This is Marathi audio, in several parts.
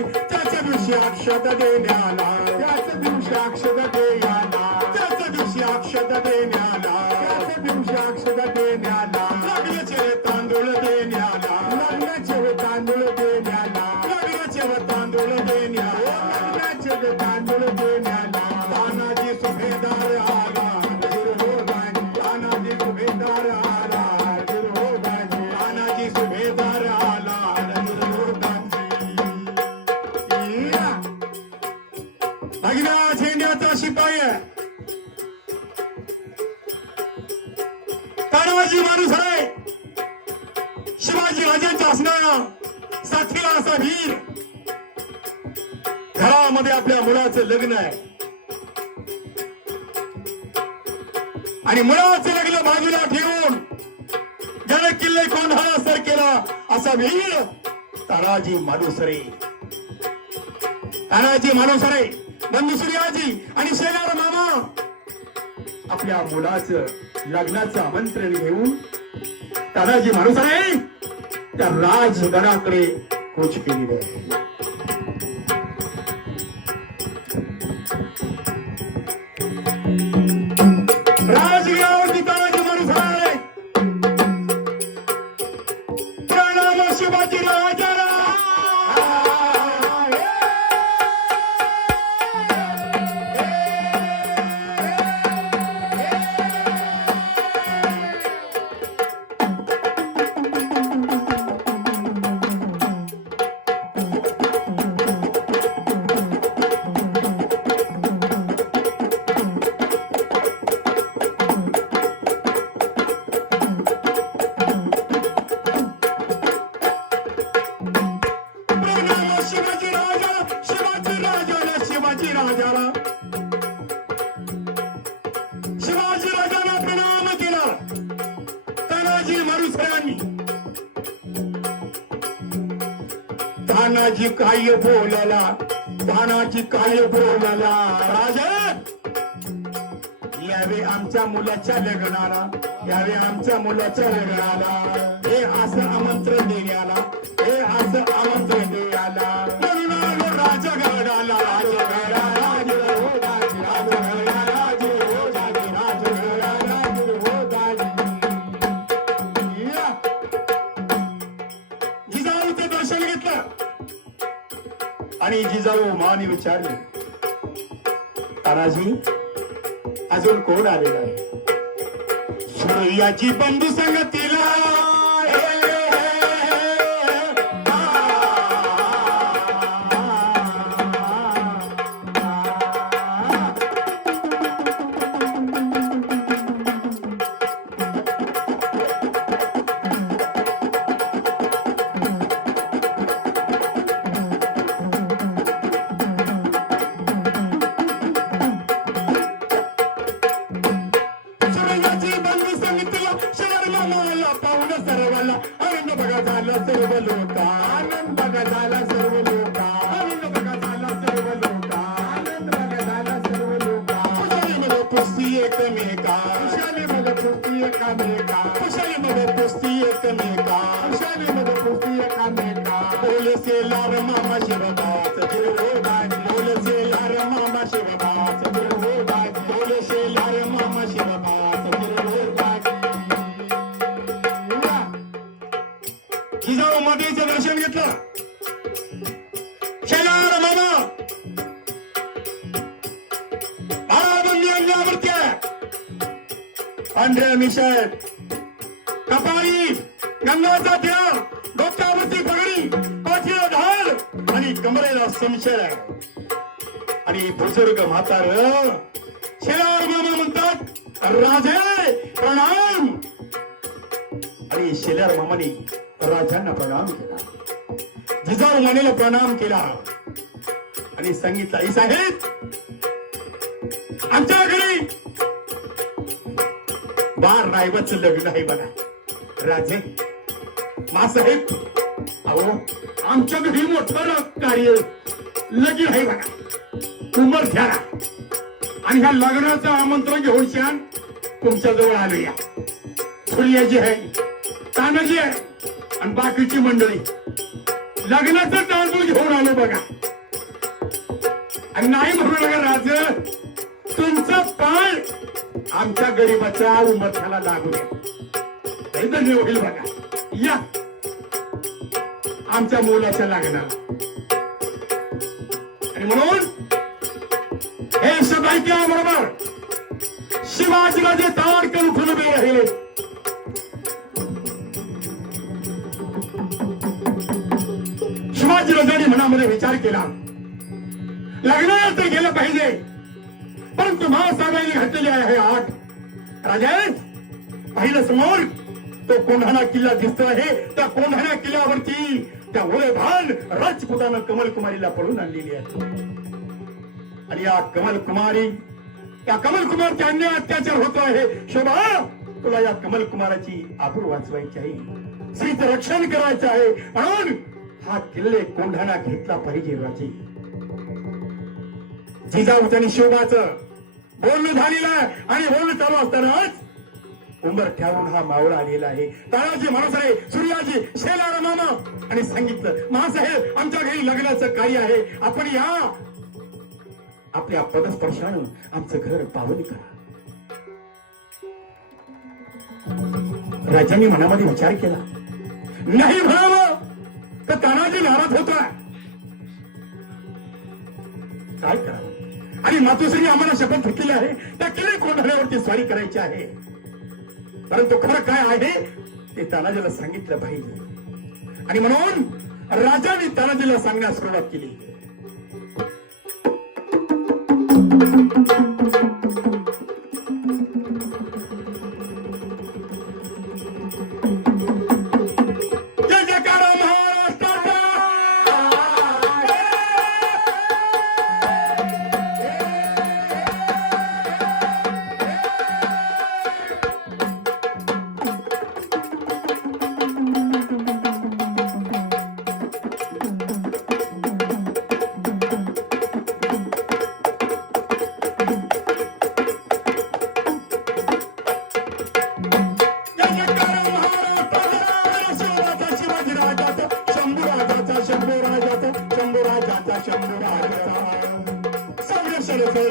नाही त्याच्या दिवशी अक्षत देण्याला त्याच दिवशी अक्षत देयाला त्याच दिवशी अक्षत देण्या आपल्या मुलाचं लग्न आहे. आणि मुलाचं लग्न बाजूला ठेवून ज्याने किल्ले कोंढाळा सर केला असा वीर तानाजी माडुसरे तानाजी माडुसरे बंधू सूर्याजी आणि शेलार मामा आपल्या मुलाचं लग्नाचं आमंत्रण घेऊन तानाजी मालुसरे त्या राजगडाकडे कोच केलेले आहे काय बोलला? दानाची काय बोलला? राजन यावे आमच्या मुलाच्या लग्नाला यावे आमच्या मुलाच्या लग्नाला हे असं आमंत्रण देण्याला हे असं आमंत्रण देण्याला. आणि जिजाऊ माने विचारले. तानाजी अजून कोण आलेला आहे? सूर्याची बंधू संगतीला एकमेका खुशाली मध्ये पुस्ती एकमेका बोल से लार मामा शिवदास जिरवदास बोल से लार मामा शिवदास जिरवदास बोल से लार मामा शिवदास जिरवदास जिजाऊ मध्येचं दर्शन घेतलं शेलार मामा बाळाबंदी आणल्यावरती पांढऱ्या मिशाल कपाळी गंगाचा त्या डोक्यावरती पगडी पाठीला ढाल आणि कमरेला समशेर आणि बुजुर्ग म्हातार शेलार मामा म्हणतात राजे प्रणाम. आणि शेलार मामाने राजांना प्रणाम केला. जिजाऊ मानेला प्रणाम केला. आणि सांगितलं आई साहेब आमच्या घरी बार रायबाचं लग्न आहे बघा. राजे मासाहेब अहो आमच्या घरी मोठं कार्य लगीन आहे बघा. उमर घ्या. आणि ह्या लग्नाचं आमंत्रण घेऊन शान तुमच्या जवळ आलो या सूर्याजी आहे तानाजी आहे आणि बाकीची मंडळी. लग्नाचं तांदूळ घेऊन आलो बघा. आणि नाही म्हणू नका राज तुमचा पाय आमच्या गरीबाच्या उमथ्याला लागू द्या. धन्य होईल बघा. या. आमच्या मुलाच्या लागणार. आणि म्हणून हे शब्द बरोबर शिवाजीराजे ताडकन उठून उभे राहिले. शिवाजीराजांनी मनामध्ये विचार केला. लग्नाला तर गेलं पाहिजे. परंतु महासाहेबांनी घातलेली आहे आठ राजा पाहिलं समोर. तो कोंढाणा किल्ला दिसतो आहे त्या कोंढाणा किल्ल्यावरती त्यामुळे भान राजपुतानं कमल कुमारीला पळून आणलेली आहे. आणि या कमल कुमारी या कमल कुमारच्या अन्याय अत्याचार होतो आहे. शोभा तुला या कमल कुमाराची आबरू वाचवायची आहे. स्त्रीचं रक्षण करायचं आहे. म्हणून हा किल्ले कोंढाणा घेतला पाहिजे राजे. जिजाऊचं आणि शोभाचं बोलणं झालेलं आहे. आणि बोलणं चालू असतानाच उंबर ठेवून हा मावळा आलेला आहे. ताराजी माणसाने सूर्याजी शेलार मामा. आणि सांगितलं महासाहेब आमच्या घरी लग्नाचं कार्य आहे. आपण या. आपल्या पदस्पर्शानं आमचं घर पावन करा. राजांनी मनामध्ये विचार केला. नाही म्हणावं तर तानाजी नाराज होता काय करावं? आणि मातोश्री आम्हाला शपथ घेतलेली आहे. त्या किल्ले कोंढाण्यावरती स्वारी करायची आहे. परंतु खरं काय आहे ते तानाजीला सांगितलं पाहिजे. आणि म्हणून राजाने तानाजीला सांगण्यास सुरुवात केली.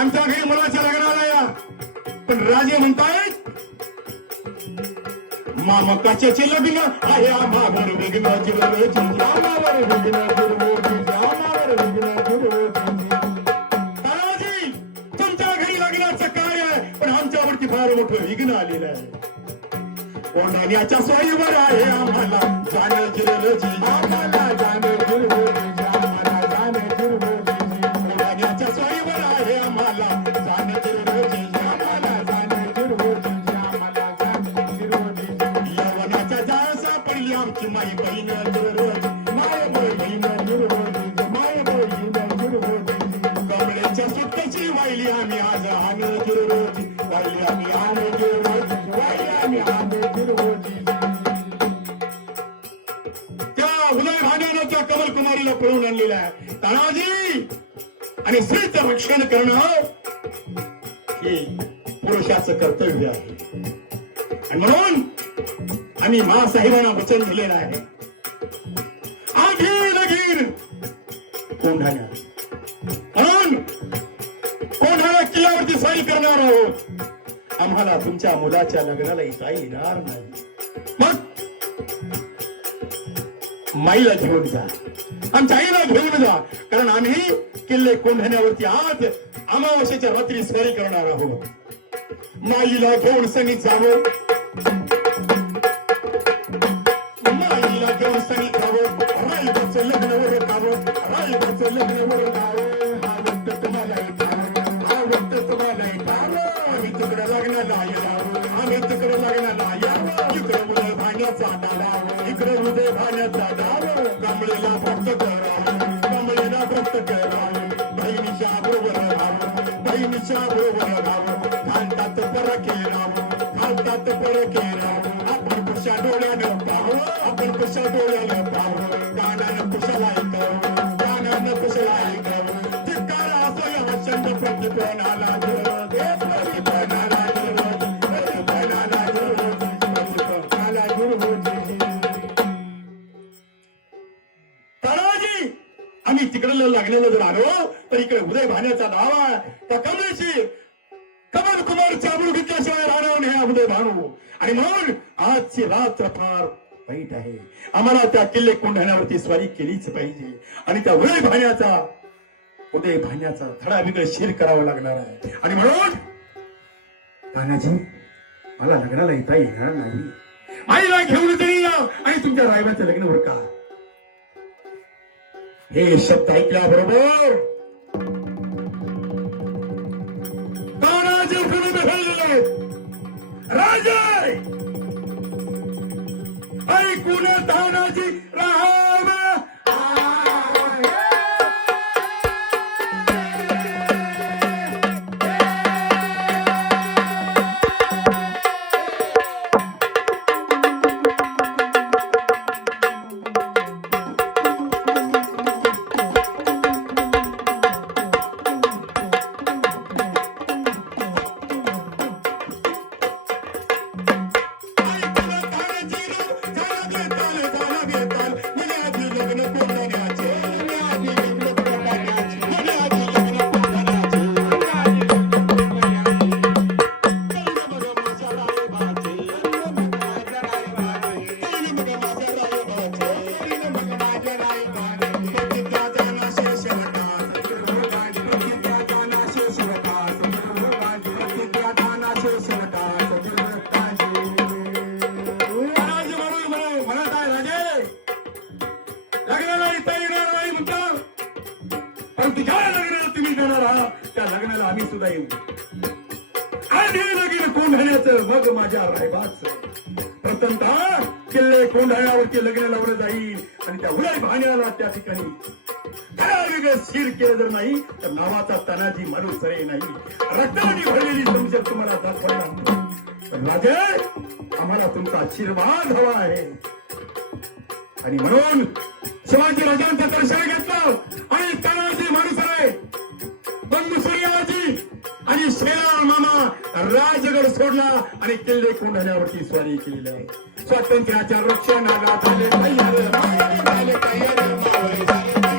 आमच्या घरी मुलाच्या लग्नाला या. पण राजे म्हणतायत मामकाचे लग्न आहे? आम्हावर विघ्न जिरवची आम्हावर विघ्न जिरवची आम्हावर विघ्न जिरवची तानाजी तुमच्या घरी लग्नाचं कार्य आहे पण आमच्यावरती फार मोठं विघ्न आलेलं आहे. कोणाच्या स्वाईवर आहे आम्हाला जाणं जिरवची आम्हाला जाणं जिरवची आमची माई माय माय सुट्टीची वाहिली आम्ही आज आम्ही वाहिली आम्ही आम्ही वाहिली आम्ही आम्ही त्या उदय भाण्यानं त्या कमल कुमारीला पळून तानाजी आणि स्त्रीचं रक्षण करणं हे पुरुषाचं कर्तव्य आहे. आणि म्हणून आणि मासाहेबांना वचन दिलेलं आहे. आधी लगीर कोंढाण्या. म्हणून कोंढाण्या किल्ल्यावरती सही करणार आहोत. आम्हाला तुमच्या मुलाच्या लग्नाला येता येणार नाही. मग माईला घेऊन जा. आमच्या आईला घेऊन जा. कारण आम्ही किल्ले कोंढाण्यावरती आज अमावस्येच्या रात्री स्वारी करणार आहोत. माईला घेऊन सनी जावं. बरोबर राहावं बहिणीच्या बरोबर राहावं घालतात परके घालतात परके आपण कशा डोळ्यानं पाहावं आपण कशा डोळ्यानं पाहावं कानानं कुशाला ऐकावं? कानानं कुशाला ऐकावं? या वचन आम्ही तिकडलं लागलेलं जर आलो तर इकडे उदय भाण्याचा दावा त्या कमलेशी कमल कुमार चाबूळ घेतल्याशिवाय राहणार नाही हा उदय भानू. आणि म्हणून आजची रात्र फार वाईट आहे. आम्हाला त्या किल्ले कोंढाण्यावरती स्वारी केलीच पाहिजे. आणि त्या उदय भाण्याचा उदय भाण्याचा धडा वेगळं शेर करावा लागणार आहे. आणि म्हणून तानाजी मला लग्नाला येता येणार नाही. आईला घेऊन तरी या आणि तुमच्या रायबाचं लग्न बरं का हे शब्द ऐकल्याबरोबर तानाजी फिरून बसले राजे! ऐकून तानाजी राहा! लगीन कोंढण्याचं मग माझ्या रायबाच. प्रथमतः किल्ले कोंढाण्यावरती लग्न लावलं जाईल आणि त्या उडय भाण्याला त्या ठिकाणी काय शिर केलं जर नाही तर नावाचा तानाजी माणूस सरे नाही रक्ताने भरलेली समजत तुम्हाला दाखवायला राजे आम्हाला तुमचा आशीर्वाद हवा आहे. आणि म्हणून शिवाजी राजांचं दर्शन घेतलं आणि राजगड सोडला आणि किल्ले कोंढाण्यावरती स्वारी केलेली आहे. स्वातंत्र्याच्या रक्षणाला झाले तयार झाले तयार